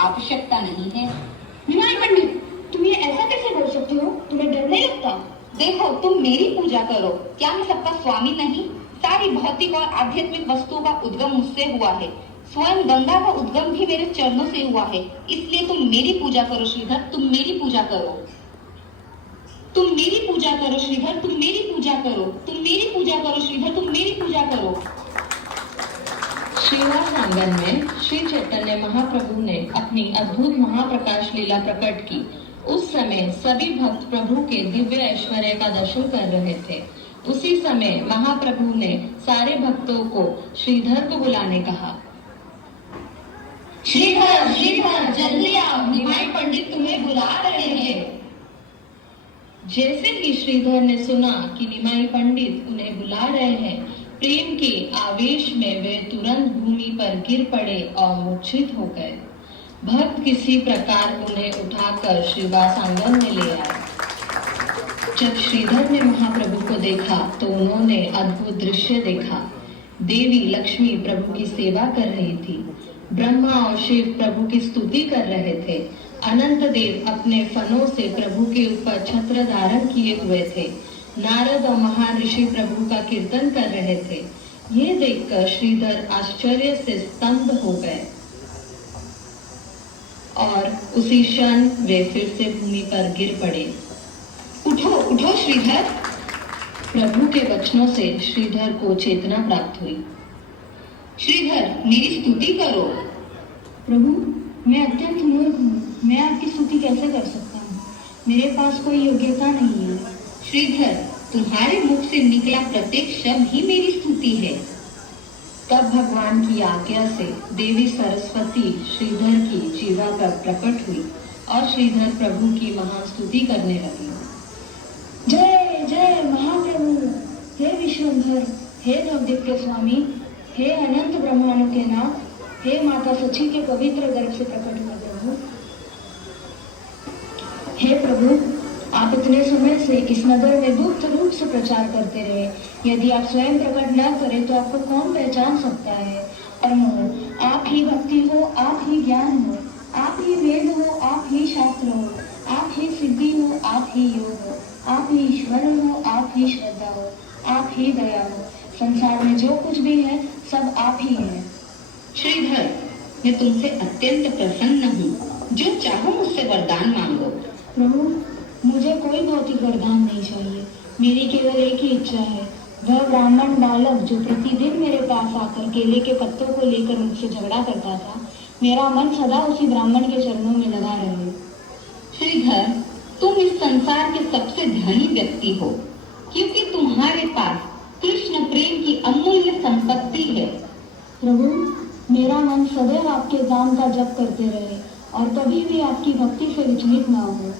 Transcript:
आवश्यकता नहीं है। निमाई पंडित, तुम ये ऐसा कैसे बोल सकते हो? तुम्हें डर नहीं लगता? देखो, तुम मेरी पूजा करो। क्या मैं सबका स्वामी नहीं? सारी भौतिक और आध्यात्मिक वस्तुओं का उद्गम मुझसे हुआ है। स्वयं गंगा का उद्गम भी मेरे चरणों से हुआ है। इसलिए तुम मेरी पूजा करो श्रीधर, तुम मेरी पूजा करो। तुम मेरी पूजा करो श्रीधर, तुम मेरी पूजा करो। तुम मेरी पूजा करो श्रीधर, तुम मेरी पूजा करो। श्रीवास आंगन में श्री चैतन्य महाप्रभु ने अपनी अद्भुत महाप्रकाश लीला प्रकट की। उस समय सभी भक्त प्रभु के दिव्य ऐश्वर्य का दर्शन कर रहे थे। उसी समय महाप्रभु ने सारे भक्तों को श्रीधर को बुलाने कहा। श्रीधर, श्रीधर, जल्दी आओ, निमाई पंडित तुम्हें बुला रहे हैं। जैसे ही श्रीधर ने सुना कि निमाई पंडित उन्हें बुला रहे हैं, प्रेम के आवेश में वे तुरंत भूमि पर गिर पड़े और मूर्छित हो गए। भक्त किसी प्रकार उन्हें उठाकर श्रीवास आंगन में ले आए। जब श्रीधर ने महाप्रभु को देखा तो उन्होंने अद्भुत दृश्य देखा। देवी लक्ष्मी प्रभु की सेवा कर रही थी। ब्रह्मा और शिव प्रभु की स्तुति कर रहे थे। अनंत देव अपने फनों से प्रभु के ऊपर छत्र धारण किए हुए थे। नारद और महान ऋषि प्रभु का कीर्तन कर रहे थे। ये देखकर श्रीधर आश्चर्य से स्तब्ध हो गए और उसी क्षण वे फिर से भूमि पर गिर पड़े। उठो, उठो श्रीधर। प्रभु के वचनों से श्रीधर को चेतना प्राप्त हुई। श्रीधर, मेरी स्तुति करो। प्रभु, मैं अत्यंत मूर्ख हूँ। मैं आपकी स्तुति कैसे कर सकता हूँ? मेरे पास कोई योग्यता नहीं है। श्रीधर, तुम्हारे मुख से निकला प्रत्येक शब्द ही मेरी स्तुति है। तब भगवान की आज्ञा से देवी सरस्वती श्रीधर की जीवा पर प्रकट हुई और श्रीधर प्रभु की महान स्तुति करने लगी। जय जय महाप्रभु, हे विश्वंभर, हे नवद्वीप के स्वामी, हे अनंत ब्रह्मांडों के नाथ, हे माता सची के पवित्र गर्भ से प्रकट हुए प्रभु। हे प्रभु, आप इतने समय से इस नगर में गुप्त रूप से प्रचार करते रहे। यदि आप स्वयं प्रकट न करें तो आपको कौन पहचान सकता है? परमो, आप ही भक्ति हो, आप ही ज्ञान हो, आप ही वेद हो, आप ही शास्त्र हो, आप ही सिद्धि हो, आप ही योग हो, आप ही ईश्वर हो, आप ही श्रद्धा हो, आप ही दया हो। संसार में जो कुछ भी है सब आप ही है। श्रीधर, मैं तुमसे अत्यंत प्रसन्न हूँ। जो चाहो मुझसे वरदान मांगो। प्रभु, मुझे कोई भौतिक वरदान नहीं चाहिए। मेरी केवल एक ही इच्छा है। वह ब्राह्मण बालक जो प्रतिदिन मेरे पास आकर केले के पत्तों को लेकर मुझसे झगड़ा करता था, मेरा मन सदा उसी ब्राह्मण के चरणों में लगा रहे। श्रीधर, तुम इस संसार के सबसे धनी व्यक्ति हो, क्योंकि तुम्हारे पास कृष्ण प्रेम की अमूल्य संपत्ति है। प्रभु, मेरा मन सदैव आपके नाम का जप करते रहे और कभी भी आपकी भक्ति से विचलित न हो।